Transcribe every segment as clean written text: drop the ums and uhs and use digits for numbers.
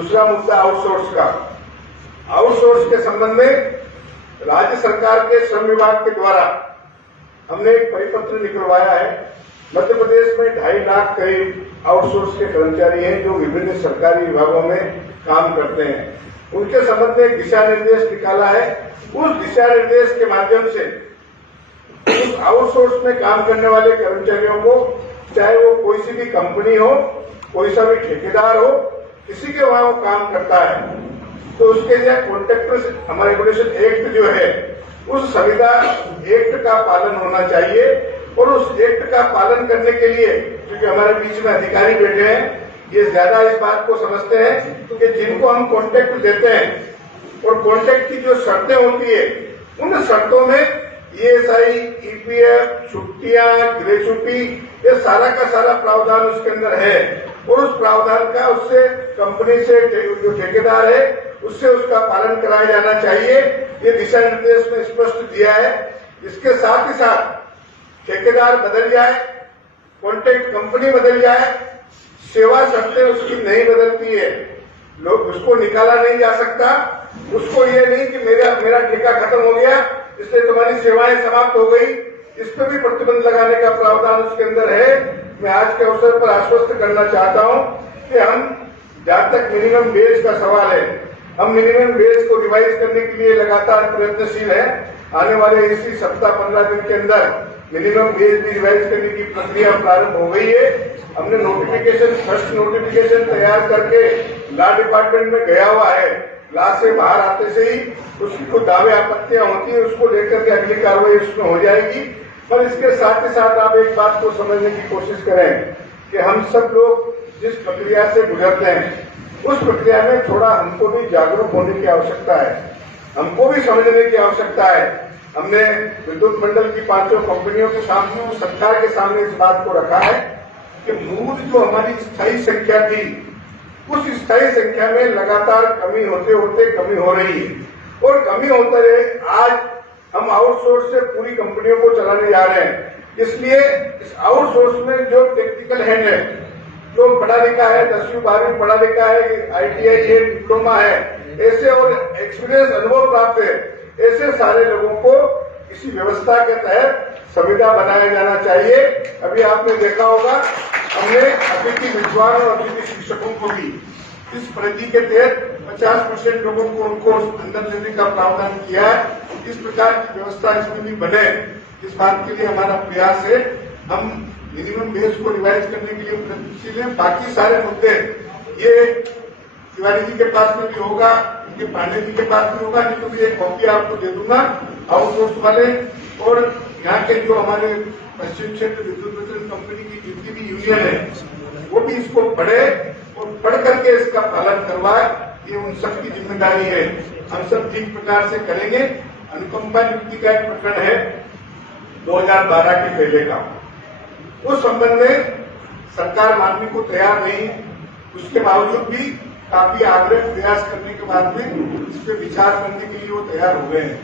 दूसरा मुद्दा आउटसोर्स का। आउटसोर्स के संबंध में राज्य सरकार के श्रम विभाग के द्वारा हमने एक परिपत्र निकलवाया है। मध्य प्रदेश में 2.5 लाख करीब आउटसोर्स के कर्मचारी हैं जो विभिन्न सरकारी विभागों में काम करते हैं। उनके संबंध में एक दिशा निर्देश निकाला है। उस दिशा निर्देश के माध्यम से उस आउटसोर्स में काम करने वाले कर्मचारियों को, चाहे वो कोई सी भी कंपनी हो, कोई सा भी ठेकेदार हो, किसी के वहां वो काम करता है, तो उसके लिए कॉन्ट्रैक्टर्स हमारे रेगुलेशन एक्ट जो है उस संविदा एक्ट का पालन होना चाहिए। और उस एक्ट का पालन करने के लिए, क्योंकि हमारे बीच में अधिकारी बैठे हैं, ये ज्यादा इस बात को समझते हैं कि जिनको हम कॉन्ट्रैक्ट देते हैं और कॉन्ट्रैक्ट की जो शर्तें होती है, उन शर्तों में ESI, EPF, छुट्टियां, ग्रेच्युटी, ये सारा का सारा प्रावधान उसके अंदर है। और उस प्रावधान का उससे कंपनी से जो ठेकेदार है उससे उसका पालन कराया जाना चाहिए। ये दिशा निर्देश में स्पष्ट दिया है। इसके साथ ही साथ ठेकेदार बदल जाए, कॉन्ट्रैक्ट कंपनी बदल जाए, सेवा शर्तें उसकी नहीं बदलती है, लोग उसको निकाला नहीं जा सकता। उसको ये नहीं कि मेरा ठेका खत्म हो गया इसलिए तुम्हारी सेवाएं समाप्त हो गई, इस पर भी प्रतिबंध लगाने का प्रावधान उसके अंदर है। मैं आज के अवसर पर आश्वस्त करना चाहता हूं कि हम, जहां तक मिनिमम वेज का सवाल है, हम मिनिमम वेज को रिवाइज करने के लिए लगातार प्रयत्नशील है। आने वाले इसी सप्ताह 15 दिन के अंदर मिनिमम वेज भी रिवाइज करने की प्रक्रिया प्रारंभ हो गई है। हमने नोटिफिकेशन, फर्स्ट नोटिफिकेशन तैयार करके लॉ डिपार्टमेंट में गया हुआ है। लॉ से बाहर आते से ही उसको दावे आपत्तियां होती है, उसको लेकर के अगली कार्रवाई उसमें हो जाएगी। पर इसके साथ ही साथ आप एक बात को समझने की कोशिश करें कि हम सब लोग जिस प्रक्रिया से गुजरते हैं उस प्रक्रिया में थोड़ा हमको भी जागरूक होने की आवश्यकता है, हमको भी समझने की आवश्यकता है। हमने विद्युत मंडल की 5 कंपनियों के सामने और सरकार के सामने इस बात को रखा है कि मूल जो हमारी स्थायी संख्या थी, उस स्थायी संख्या में लगातार कमी होते होते कमी हो रही है और कमी होते रहे। आज हम आउटसोर्स से पूरी कंपनियों को चलाने जा रहे हैं। इसलिए इस आउटसोर्स में जो टेक्निकल हैंड है, जो पढ़ा लिखा है, 10वीं 12वीं पढ़ा लिखा है, ITI है, डिप्लोमा है, ऐसे और एक्सपीरियंस अनुभव प्राप्त है, ऐसे सारे लोगों को इसी व्यवस्था के तहत संविदा बनाया जाना चाहिए। अभी आपने देखा होगा हमने अतिथि विद्वान और अतिथि शिक्षकों को भी इस परिधि के तहत 50% लोगों को उनको अंदर लेने का प्रावधान किया है। इस प्रकार की व्यवस्था इसमें भी बने, इस बात के लिए हमारा प्रयास है। हम मिनिमम वेज को रिवाइज करने के लिए प्रयत्नशील हैं। बाकी सारे मुद्दे ये तिवारी जी के पास में भी होगा, इनके पांडे जी के पास भी होगा, नहीं तो भी एक कॉपी आपको दे दूंगा आउटसोर्स वाले। और यहाँ के जो हमारे पश्चिम क्षेत्र विद्युत वितरण कंपनी की जितनी भी यूनियन है वो भी इसको पढ़े और पढ़ करके इसका पालन करवाए। ये उन सबकी जिम्मेदारी है। हम सब ठीक प्रकार से करेंगे। अनुकंपा नियुक्ति का एक प्रकरण है 2012 के पहले का, उस संबंध में सरकार मानने को तैयार नहीं, उसके बावजूद भी काफी आग्रह प्रयास करने के बाद में इस पर विचार करने के लिए वो तैयार हो गए हैं।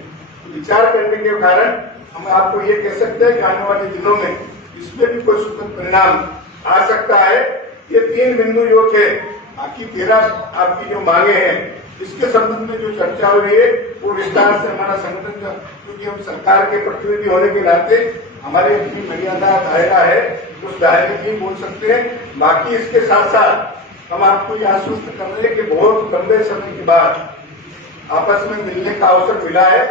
तो विचार करने के कारण हम आपको ये कह सकते हैं कि आने वाले दिनों में इसमें भी कोई सुखद परिणाम आ सकता है। ये 3 बिंदु जो थे, बाकी 13 आपकी जो मांगे हैं, इसके संबंध में जो चर्चा हो रही है वो विस्तार से हमारा संगठन का, क्योंकि हम सरकार के प्रतिनिधि होने के नाते हमारे अपनी मर्यादा दायरा है, उस दायरे में ही बोल सकते हैं। बाकी इसके साथ साथ हम आपको यह आश्वस्त कर रहे हैं कि बहुत लंबे समय के बाद आपस में मिलने का अवसर मिला है।